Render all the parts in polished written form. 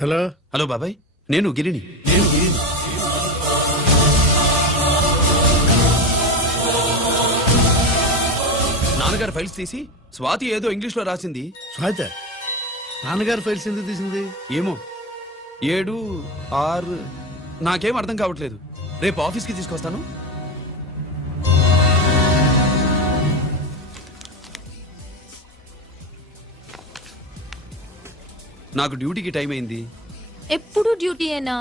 Hello hello బాబాయ్, నేను గిరిని. నాన్నగారు ఫైల్స్ తీసి స్వాతి ఏదో ఇంగ్లీష్ లో రాసింది. స్వాత నాన్నగారు ఫైల్స్ ఎందుకు తీసింది? ఏమో 7, 6 నాకేం అర్థం కావట్లేదు. రేపు ఆఫీస్కి తీసుకొస్తాను. నాకు డ్యూటీకి టైం అయింది. ఎప్పుడు డ్యూటీయేనా?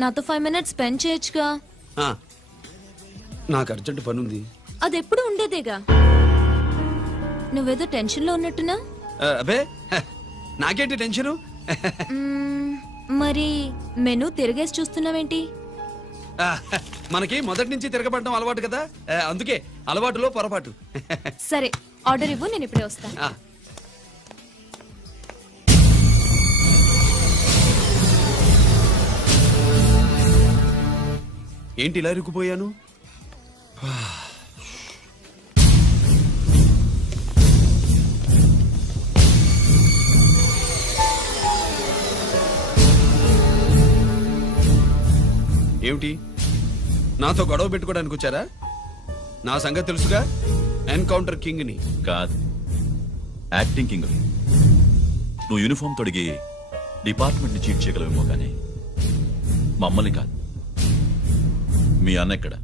నాతో 5 minutes స్పెండ్ చేయొచ్చుగా. ఆ, నాకు అర్జెంట్ పని ఉంది. అది ఎప్పుడు ఉండేదేగా. నువ్వేదో టెన్షన్ లో ఉన్నట్టున్నా. అబే నాకేంటి టెన్షను? మరి మెనూ తిరిగేసి చూస్తున్నావేంటి? మనకి మొదటి నుంచి తిరగబడడం అలవాటు కదా, అందుకే అలవాటులో పొరపాటు. సరే ఆర్డర్ ఇవ్వు, నేను ఇప్పుడే వస్తా. ఆ, ఏంటి ఇలా ఇరుక్కుపోయాను? ఏమిటి, నాతో గొడవ పెట్టుకోవడానికి వచ్చారా? నా సంగతి తెలుసుగా, ఎన్కౌంటర్ కింగ్ ని. కాదు, యాక్టింగ్ కింగ్. నువ్వు యూనిఫామ్ తొడిగి డిపార్ట్మెంట్ ని చీట్ చేయగలవేమో కానీ మమ్మల్ని కాదు. మీ అన్న ఎక్కడ?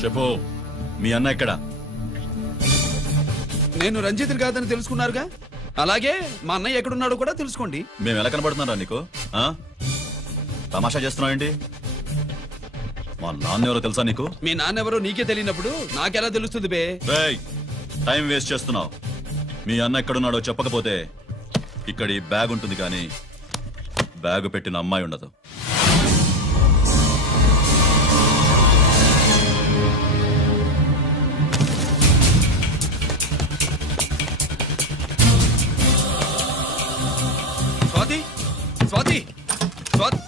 చెప్పు, మీ అన్న ఎక్కడ? నేను రంజిత్ని కాదని తెలుసుకున్నారుగా, అలాగే మా అన్నయ్య ఎక్కడున్నాడో కూడా తెలుసుకోండి. మేము ఎలా కనబడుతున్నారా నీకు? ఆ? తమాషా చేస్తున్నావు ఏంటి? మా నాన్న ఎవరో తెలుసా నీకు? మీ నాన్నెవరో నీకే తెలియనప్పుడు నాకెలా తెలుస్తుంది బే? రేయ్, టైం వేస్ట్ చేస్తున్నావు. మీ అన్న ఎక్కడున్నాడో చెప్పకపోతే ఇక్కడ ఈ బ్యాగ్ ఉంటుంది కానీ బ్యాగ్ పెట్టిన అమ్మాయి ఉండదు. Swathi, Swathi, Swathi.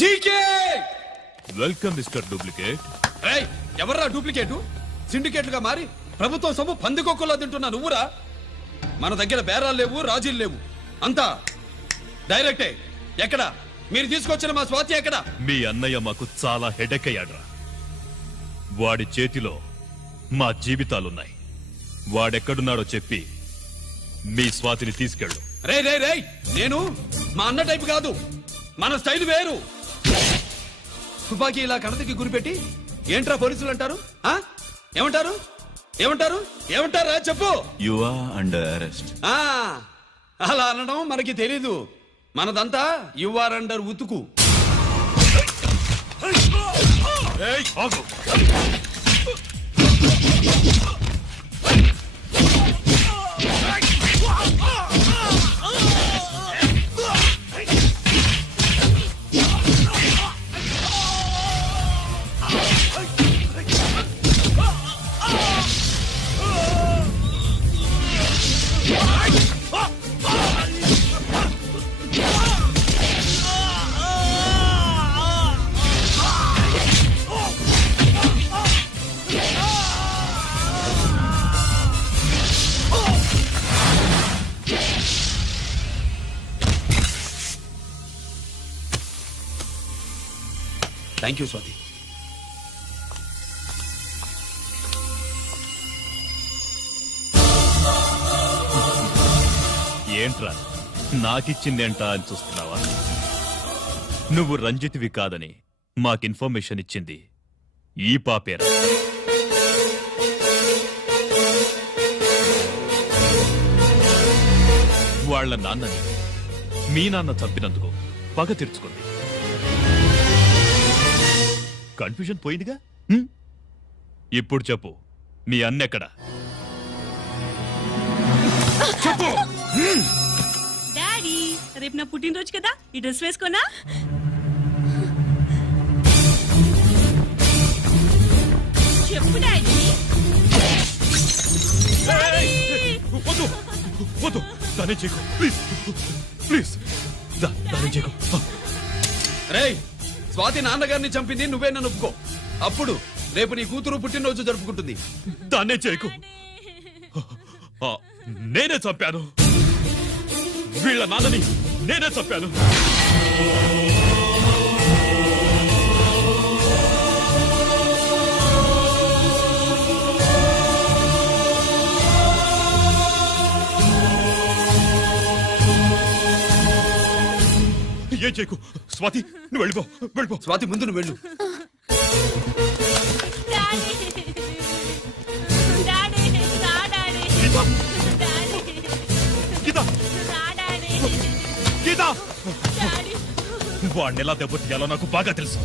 GK, welcome mister duplicate. ఏయ్, ఎవర్రా డూప్లికేటు? సిండికేట్లుగా మారి ప్రభుత్వం సొమ్ము పందికొక్కులా తింటున్నా నువ్వురా? మన దగ్గర బేరాలు లేవు, రాజీలు లేవు, అంతా డైరెక్టే. ఎక్కడ మీరు తీసుకొచ్చిన మా స్వాతి ఎక్కడ? మీ అన్నయ్య మాకు చాలా హెడెక్ అయ్యాడ్రా. వాడి చేతిలో మా జీవితాలున్నాయి. వాడెక్కడున్నాడో చెప్పి మీ స్వాతిని తీసుకెళ్ళు. రే రే రే, నేను మా అన్న టైపు కాదు, మన స్టైల్ వేరు. తుపాకీ ఇలా కణతకి గురిపెట్టి ఏంట్రా పోలీసులు అంటారు? ఆ? ఏమంటారు? ఏమంటారు? ఏమంటారా చెప్పు. You are under arrest. ఆ, అలా అనడం మనకి తెలీదు. మనదంతా యు ఆర్ అండర్ ఉతుకు. ఆగు. Thank you Swathi. ఏంట్రా నాకిచ్చిందేంటా అని చూస్తున్నావా? నువ్వు రంజిత్వి కాదని మాకు ఇన్ఫర్మేషన్ ఇచ్చింది ఈ పాపేరా. వాళ్ళ నాన్నని మీ నాన్న చంపినందుకు పగ తీర్చుకుంది. కన్ఫ్యూజన్ పోయిందిగా. ఇప్పుడు చెప్పు, మీ అన్నెక్కడ? డాడీ, రేపు నా పుట్టినరోజు కదా, ఈ డ్రెస్ వేసుకోనా? చేయకు ప్లీజ్ ప్లీజ్ దాన్ని చేయకు రేయ్ స్వాతి నాన్నగారిని చంపింది నువ్వే నన్ను ఒప్పుకో అప్పుడు రేపు నీ కూతురు పుట్టినరోజు జరుపుకుంటుంది. దాన్నే చేయకు ఆ, నేనే చంపాను వీళ్ళ నాన్నని నేనే చంపాను. ఏం చేయకు స్వాతి నువ్వు వెళ్ళిపో స్వాతి ముందు నువ్వు వెళ్ళు. గీత గీత వాడిని ఎలా దెబ్బతీయాలో నాకు బాగా తెలుసు.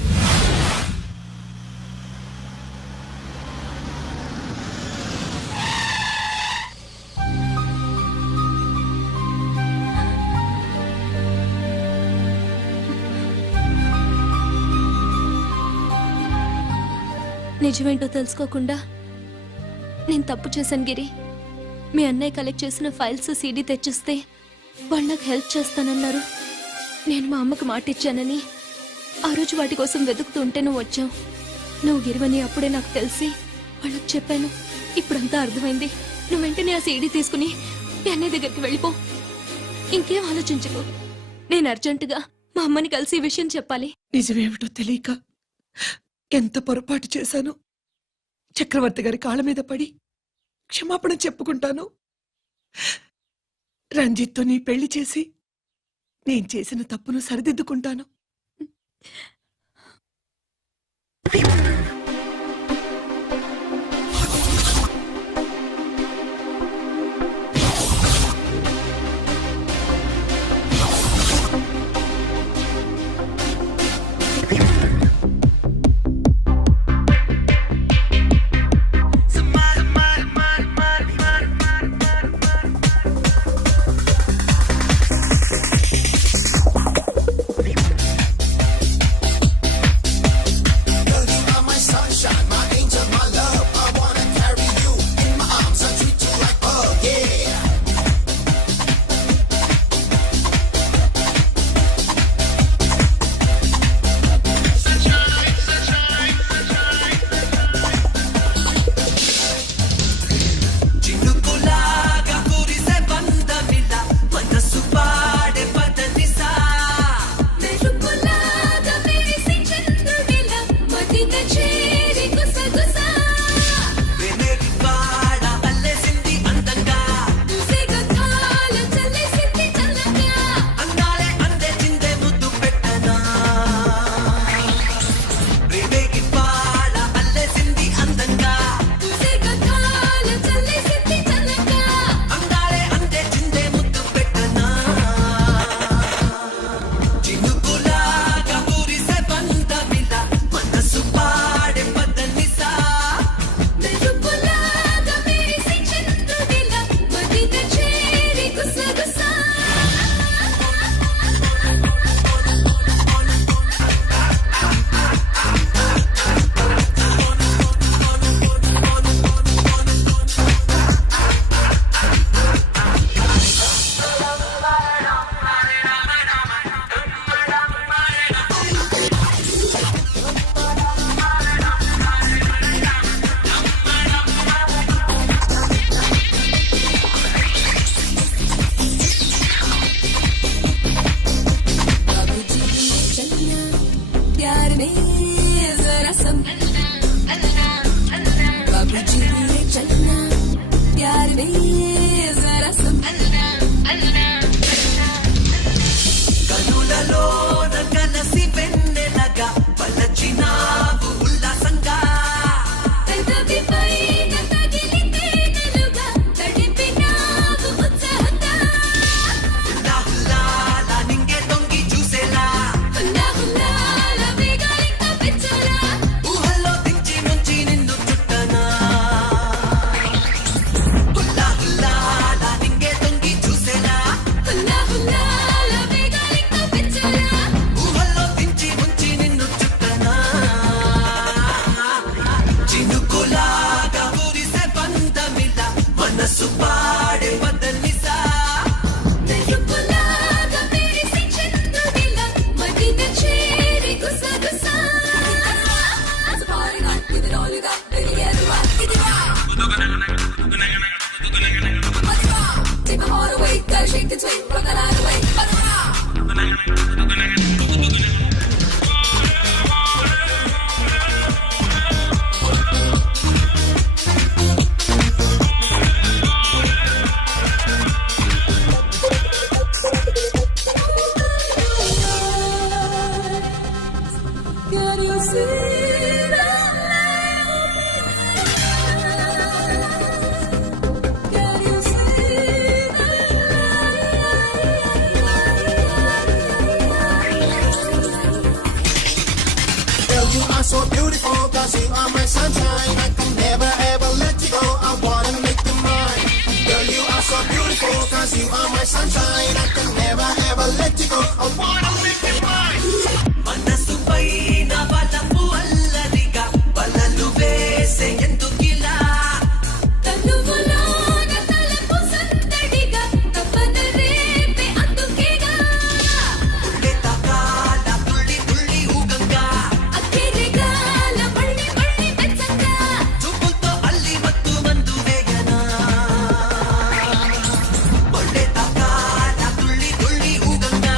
నిజమేంటో తెలుసుకోకుండా నేను తప్పు చేశాను గిరి. మీ అన్నయ్య కలెక్ట్ చేసిన ఫైల్స్ సీడీ తెచ్చిస్తే వాళ్ళు నాకు హెల్ప్ చేస్తానన్నారు. నేను మా అమ్మకు మాట ఇచ్చానని ఆ రోజు వాటి కోసం వెతుకుతూ ఉంటే నువ్వు వచ్చావు. నువ్వు గిరివని అప్పుడే నాకు తెలిసి వాళ్ళకి చెప్పాను. ఇప్పుడంతా అర్థమైంది. నువ్వు వెంటనే ఆ సీడీ తీసుకుని మీ అన్నయ్య దగ్గరికి వెళ్ళిపో. ఇంకేం ఆలోచించకు. నేను అర్జెంటుగా మా అమ్మని కలిసి ఈ విషయం చెప్పాలి. నిజమేమిటో తెలియక ఎంత పొరపాటు చేశాను. చక్రవర్తి గారి కాళ్ళ మీద పడి క్షమాపణ చెప్పుకుంటాను. రంజిత్తో నీ పెళ్లి చేసి నేను చేసిన తప్పును సరిదిద్దుకుంటాను. Girl, you are so beautiful, cause you are my sunshine. I can never ever let you go, I wanna make you mine. Girl, you are so beautiful, cause you are my sunshine. I can never ever let you go, I wanna make you mine. మనసుపై నా బలపు అల్లరిగా బలలు వేసే ఎందుకిలా తనువులోన తలపు సందడిగా తపన రేపే అందుకేగా ఉండే తకాల తుళ్ళి తుళ్ళి ఊగంగా అక్కిరిగాల మళ్ళీ మళ్ళీ మెచ్చంగా చూపులతో అల్లి మత్తు మందు వేగనా ఉండే తకాల తుళ్ళి తుళ్ళి ఊగంగా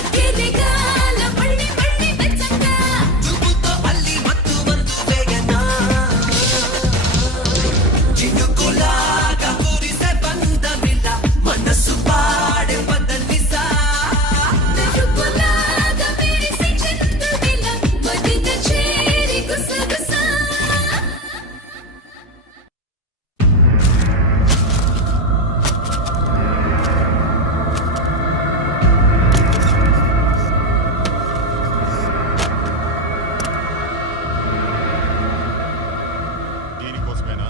అక్కిరిగాల మళ్ళీ మళ్ళీ మెచ్చంగా చూపులతో అల్లి మత్తు మందు వేగనా చినుకులాగా కురిసే బంధమిలా మనసు పాడే పదనిసా మెరుపులాగా మెరిసే చంద్రుడిలా మదిన చేరి గుసగుసా దీనికోసమేనా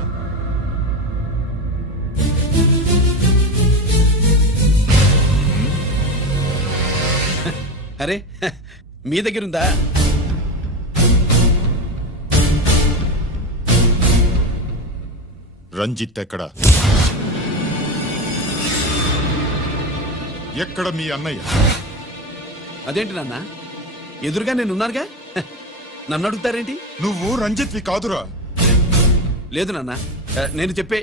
అరే మీ దగ్గరుందా? రంజిత్ ఎక్కడ ఎక్కడ మీ అన్నయ్య? అదేంటి నాన్న, ఎదురుగా నేనున్నానుగా. నన్ను అడుగుతారేంటి? నువ్వు రంజిత్వి కాదురా. లేదు నాన్న, నేను చెప్పే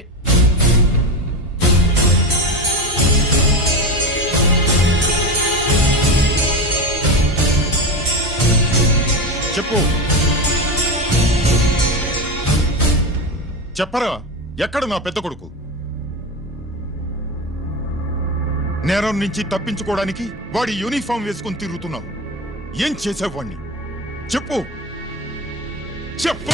చెప్పు, చెప్పరా, ఎక్కడ నా పెద్ద కొడుకు? నేరం నుంచి తప్పించుకోవడానికి వాడి యూనిఫామ్ వేసుకుని తిరుగుతున్నావు. ఏం చేసావు వాణ్ణి? చెప్పు, చెప్పు.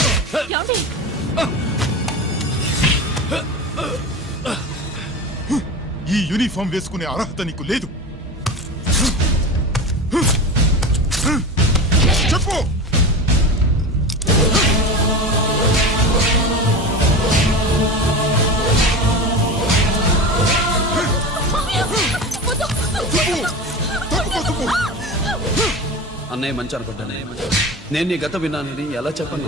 ఈ యూనిఫామ్ వేసుకునే అర్హత నీకు లేదు. చెప్పు. అన్నయ్య మంచి అనుకుంటానే. నేను నీ గత విన్నానని ఎలా చెప్పను?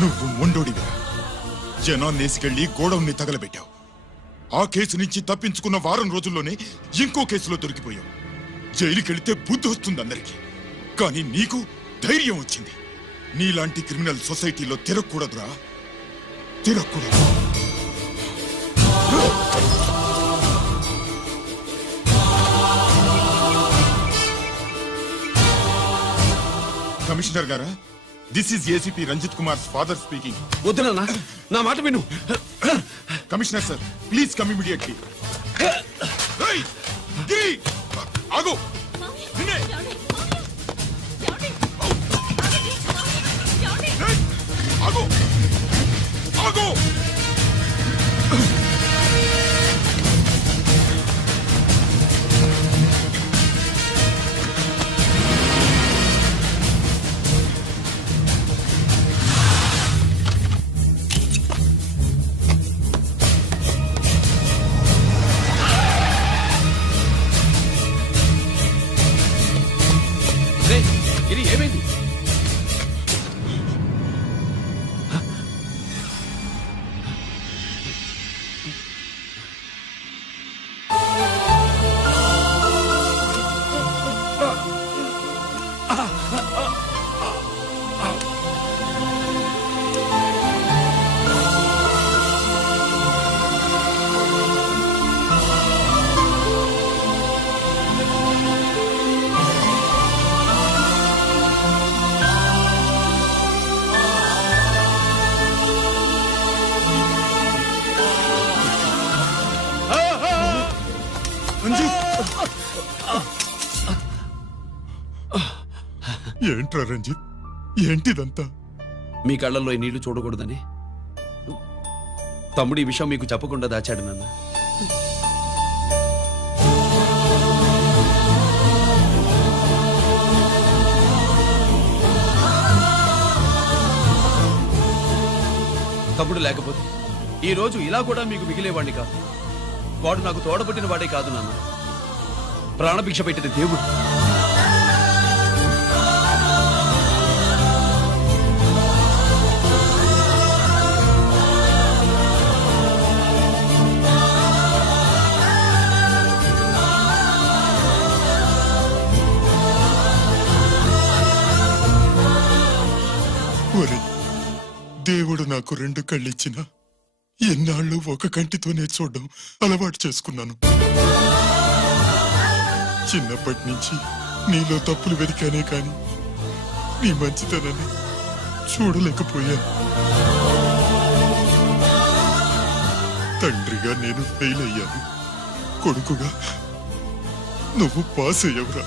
నువ్వు మొండోడివా. జనాన్నేసుకెళ్లి గోడౌన్ని తగలబెట్టావు. ఆ కేసు నుంచి తప్పించుకున్న వారం రోజుల్లోనే ఇంకో కేసులో దొరికిపోయావు. జైలుకెళ్తే బుద్ధి వస్తుంది అందరికీ, కానీ నీకు ధైర్యం వచ్చింది. నీలాంటి క్రిమినల్ సొసైటీలో తిరగకూడదురా, తిరగకూడదు. కమిషనర్ గారా, this is ACP Ranjith Kumar father speaking. వద్దు నాన్న, నా మాట విను. Commissioner sir, please come immediately. ఆగు. నిన్నే. ఏయ్, ఆగు. ఆగు. ఏంట్రా రంజిత్ ఏంటిదంతా? మీ కళ్ళల్లో ఈ నీళ్లు చూడకూడదని తమ్ముడు ఈ విషయం మీకు చెప్పకుండా దాచాడు నాన్న. తమ్ముడు లేకపోతే ఈ రోజు ఇలా కూడా మీకు మిగిలేవాడిని కాదు. వాడు నాకు తోడబుట్టిన వాడే కాదు నాన్న, ప్రాణభిక్ష పెట్టిన దేవుడు. ఒరే, దేవుడు నాకు 2 కళ్ళిచ్చినా ఎన్నాళ్ళు ఒక కంటితోనే చూడడం అలవాటు చేసుకున్నాను. చిన్నప్పటి నుంచి నీలో తప్పులు వెతికానే కాని నీ మంచితనాన్ని చూడలేకపోయాను. తండ్రిగా నేను ఫెయిల్ అయ్యాను, కొడుకుగా నువ్వు పాస్ అయ్యవురా.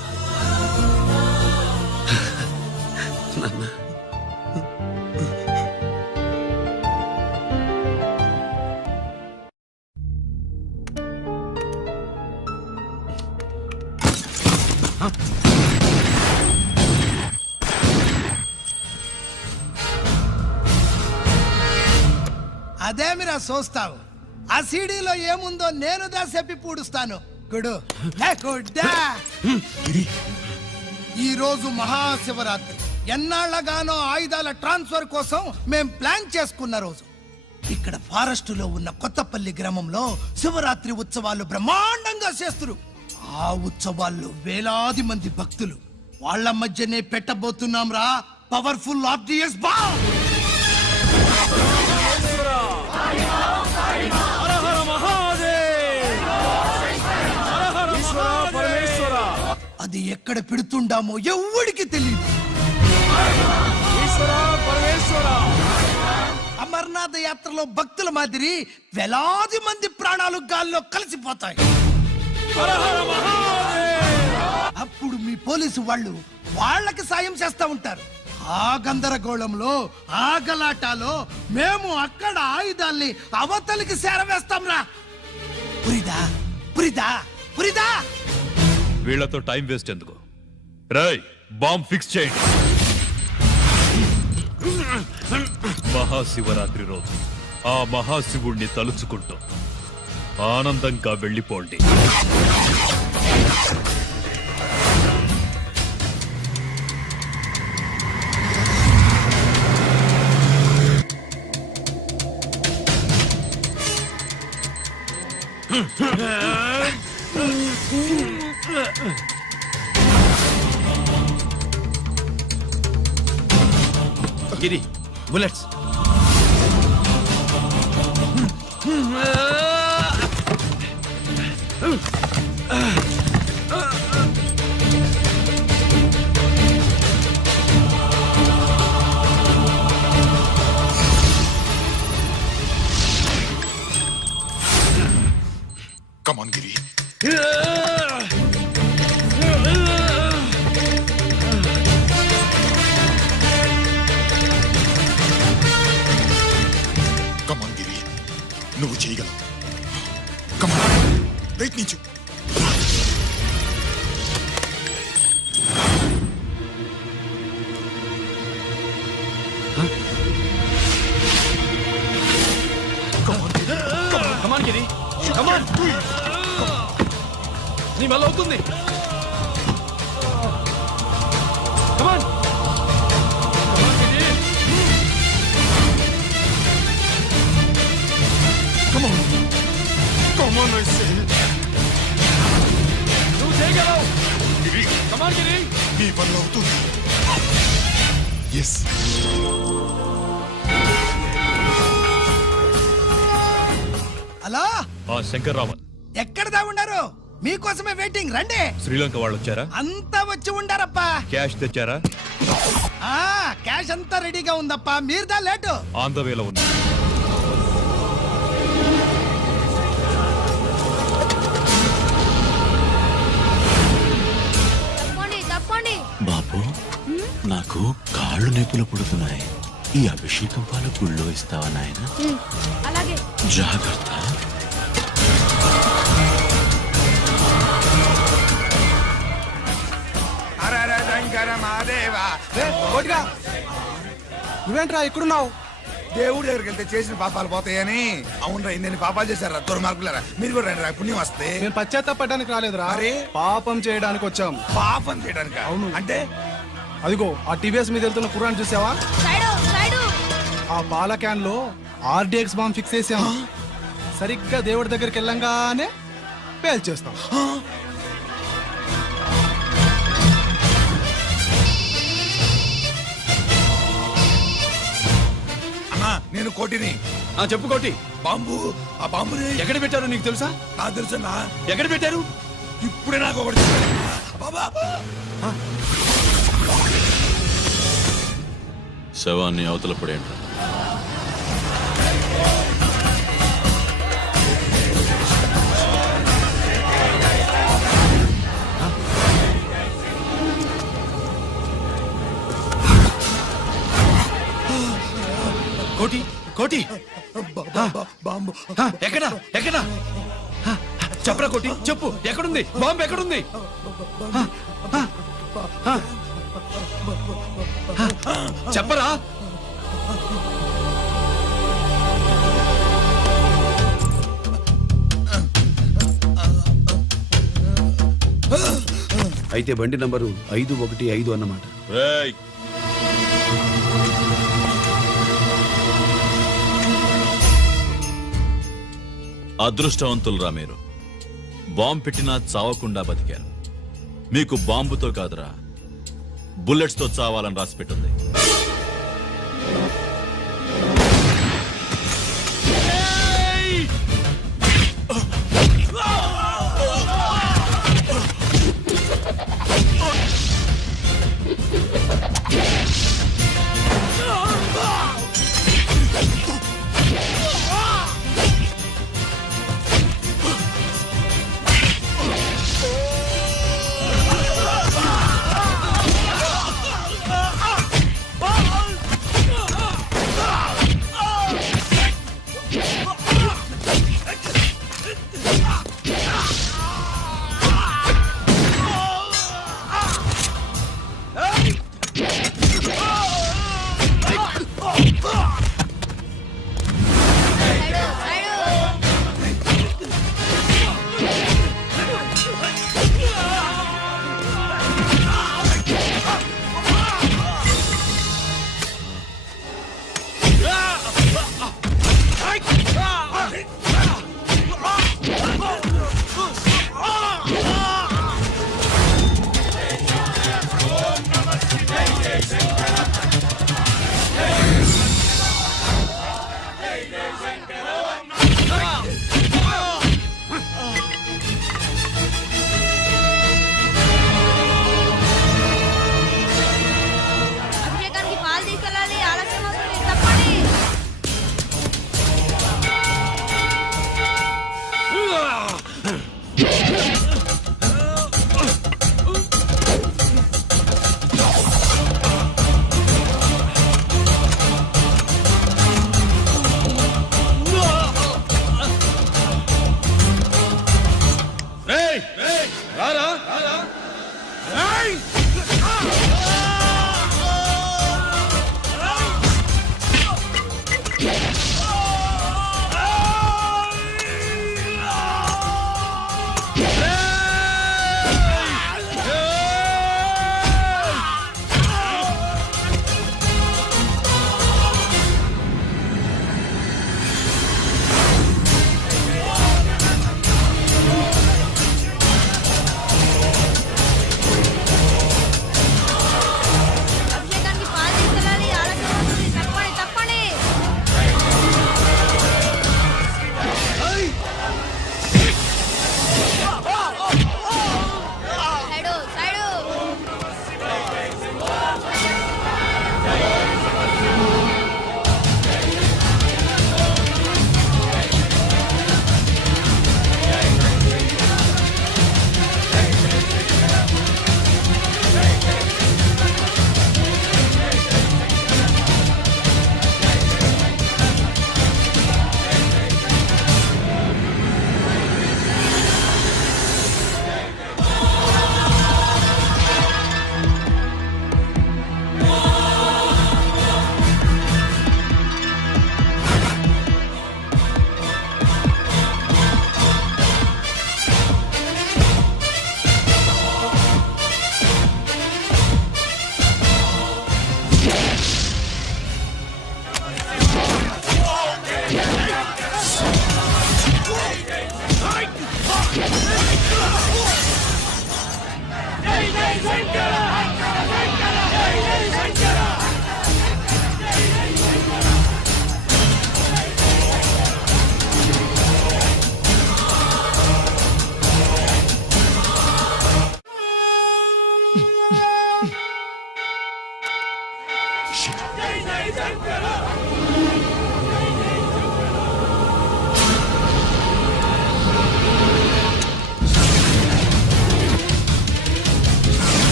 నాన్న, అదేమిరా చూస్తావు? ఆ సీడీలో ఏముందో నేను దా చెప్పి పూడుస్తాను. గుడు గుడ్డా. ఈ రోజు మహాశివరాత్రి. ఎన్నాళ్లగానో ఆయుధాల ట్రాన్స్ఫర్ కోసం మేం ప్లాన్ చేసుకున్న రోజు. ఇక్కడ ఫారెస్ట్ లో ఉన్న కొత్తపల్లి గ్రామంలో శివరాత్రి ఉత్సవాలు బ్రహ్మాండంగా చేస్తురు. ఆ ఉత్సవాల్లో వేలాది మంది భక్తులు. వాళ్ళ మధ్యనే పెట్టబోతున్నాం రా పవర్ఫుల్ ఆర్డియన్స్ బాంబ్. అది ఎక్కడ పెడుతుండామో ఎవ్వడికి తెలియదు. అమర్నాథ్ యాత్రలో భక్తుల మాదిరి వేలాది మంది ప్రాణాలు గాల్లో కలిసిపోతాయి. అప్పుడు మీ పోలీసు వాళ్ళు వాళ్ళకి సాయం చేస్తా ఉంటారు. ఆ గందరగోళంలో ఆ గలాటాలో మేము అక్కడ ఆయుధాల్ని అవతలికి చేరవేస్తాం రా. పురిదా పురిదా పురిదా. వీళ్లతో టైం వేస్ట్ ఎందుకు? రాయ్, బాంబ్ ఫిక్స్ చేయండి. మహాశివరాత్రి రోజు ఆ మహాశివుణ్ణి తలుచుకుంటూ ఆనందంగా వెళ్ళిపోండి. గిరి, bullets. Come on, Giri. Come on, Giri. నువ్వు చేయగలవు. Come on. ప్రయత్నించు. కమాన్ గిరి, కమాన్. నీ వల్ల అవుతుంది. కమాన్. Come on. Come on, I say. నువ్వు చేయగలవు. గిరి, కమాన్ గిరి. నీ వల్ల అవుతుంది. ఎస్. హలో, ఆ శంకర్రామన్ ఎక్కడ దాగుండారు? మీకోసమే వెయిటింగ్. రండి. శ్రీలంక వాళ్ళు వచ్చారా? అంతా వచ్చి ఉండారప్పా. క్యాష్ తెచ్చారా? క్యాష్ అంతా రెడీగా ఉందప్పా. మీరుదా లేటు. ఆన్ ద వేలో ఉంది. తప్పండి తప్పండి. బాబు నాకు కాళ్ళు నొప్పులు పుడుతున్నాయి. ఈ అభిషేకం పాలు గుళ్ళో ఇస్తావా నాయన? అలాగే. జాగ్రత్త. నువ్వేంట్రా ఇక్కడున్నావు? దేవుడి దగ్గరికి వెళ్తే చేసిన పాపాలు పోతాయని. అవునరా, ఇన్ని పాపాలు చేశారా దుర్మార్గులారా. మీరు కూడా రండి రా, పుణ్యం వస్తే. మేము పశ్చాత్తాపడడానికి రాలేదురా, మరి పాపం చేయడానికి వచ్చాం. పాపం చేయడానికి? అవును. అంటే అదిగో ఆ టీవీఎస్ మీద వెళ్తున్న కుర్రాన్ని చూసావా? ఆ పాల క్యాన్ లో ఆర్డిఎక్స్ బాంబ్ ఫిక్స్ చేసాం. సరిగ్గా దేవుడి దగ్గరికి వెళ్ళంగానే పేల్చేస్తాం. అన్నా, నేను కోటిని. చెప్పు కోటి. బాంబు, ఆ బాంబుని ఎక్కడ పెట్టారో నీకు తెలుసా? నాకు తెలుసన్నా. ఎక్కడ పెట్టారు? ఇప్పుడే నాకు ఒకటి బాబా. శవాన్ని అవతల పడేయండి. కోటి, కోటి. బాంబు ఎక్కడ ఎక్కడ చెప్పరా కోటి, చెప్పు. ఎక్కడుంది బాంబు? ఎక్కడుంది? చెప్పరా. అయితే బండి నంబరు 515 అన్నమాట. రేయ్, అదృష్టవంతులురా మీరు. బాంబు పెట్టినా చావకుండా బతికారు. మీకు బాంబుతో కాదురా, బుల్లెట్స్ తో చావాలని రాసి పెట్టింది.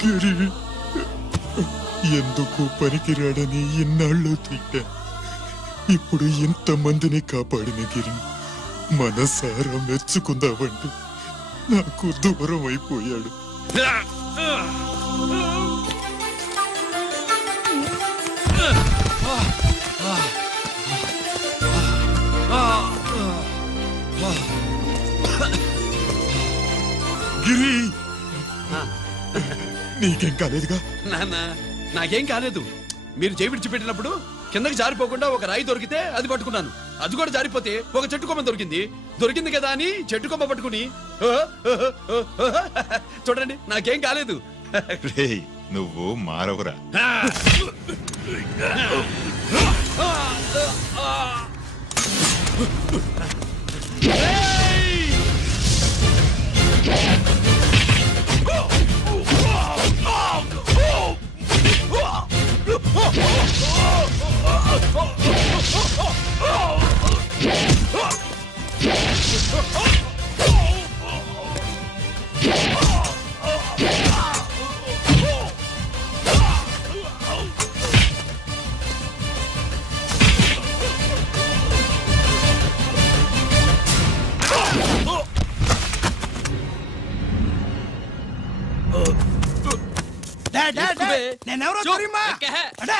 గిరి, ఎందుకు పనికిరాడని ఇన్నాళ్ళు తిట్టా. ఇప్పుడు ఇంతమందిని కాపాడిన గిరి మనసారా మెచ్చుకుందామంటే నాకు దూరం అయిపోయాడు. గిరి, నీకేం కాలేదుగా? నాన్న నాకేం కాలేదు. మీరు చేయి విడిచిపెట్టినప్పుడు కిందకి జారిపోకుండా ఒక రాయి దొరికితే అది పట్టుకున్నాను. అది కూడా జారిపోతే ఒక చెట్టు కొమ్మ దొరికింది కదా అని చెట్టు కొమ్మ పట్టుకుని చూడండి నాకేం కాలేదు. రేయ్, నువ్వు మారవురా. నేనెవరో తెలియమా? అడే!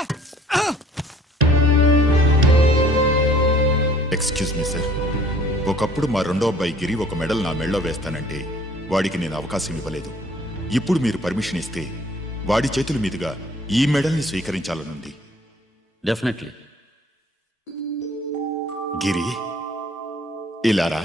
ఎక్స్క్యూజ్ మీ సార్, ఒకప్పుడు మా రెండో అబ్బాయి గిరి ఒక మెడల్ నా మెడలో వేస్తానంటే వాడికి నేను అవకాశం ఇవ్వలేదు. ఇప్పుడు మీరు పర్మిషన్ ఇస్తే వాడి చేతుల మీదుగా ఈ మెడల్ని స్వీకరించాలనుంది. డెఫినెట్లీ. గిరి, ఇలారా.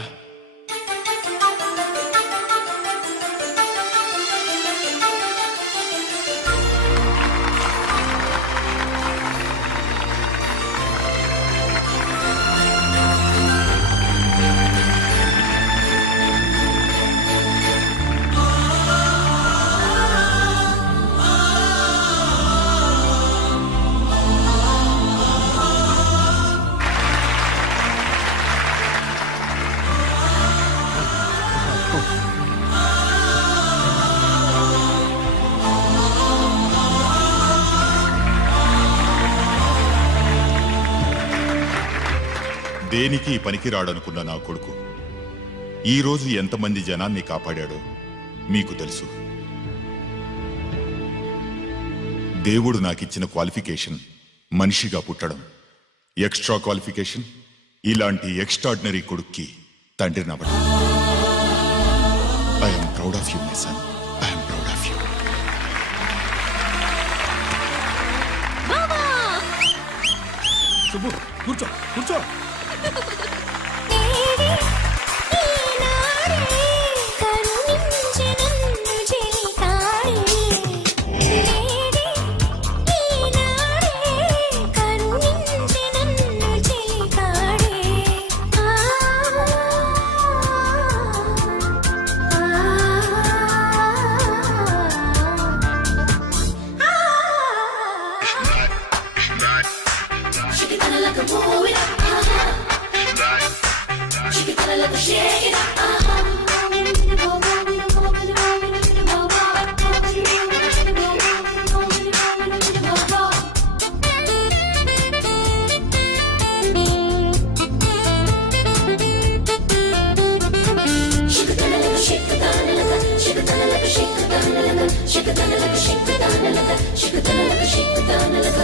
దేనికి పనికిరాడనుకున్న నా కొడుకు ఈ రోజు ఎంతమంది జనాన్ని కాపాడాడో మీకు తెలుసు. దేవుడు నాకిచ్చిన క్వాలిఫికేషన్ మనిషిగా పుట్టడం. ఎక్స్ట్రా క్వాలిఫికేషన్ ఇలాంటి ఎక్స్ట్రాడినరీ కొడుక్కి తండ్రిని అవ్వడం. I'm proud of you my son. I'm proud of you. Subbu కూర్చో కూర్చో.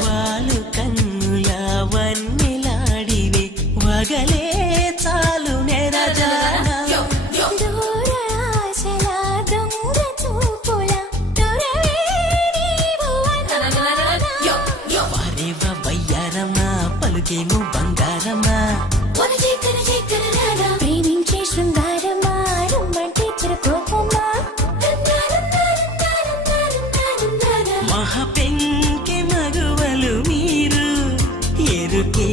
వాలు కన్నుల వన్నెలాడివే వగలే చాలు వయ్యారమ్మా పలుకేమో బంగారమ్మా ప్రేమించే శృంగారమా రమ్మంటే చిరకోపమా మహా పెంకి మగువలు మీరు ఎరుకే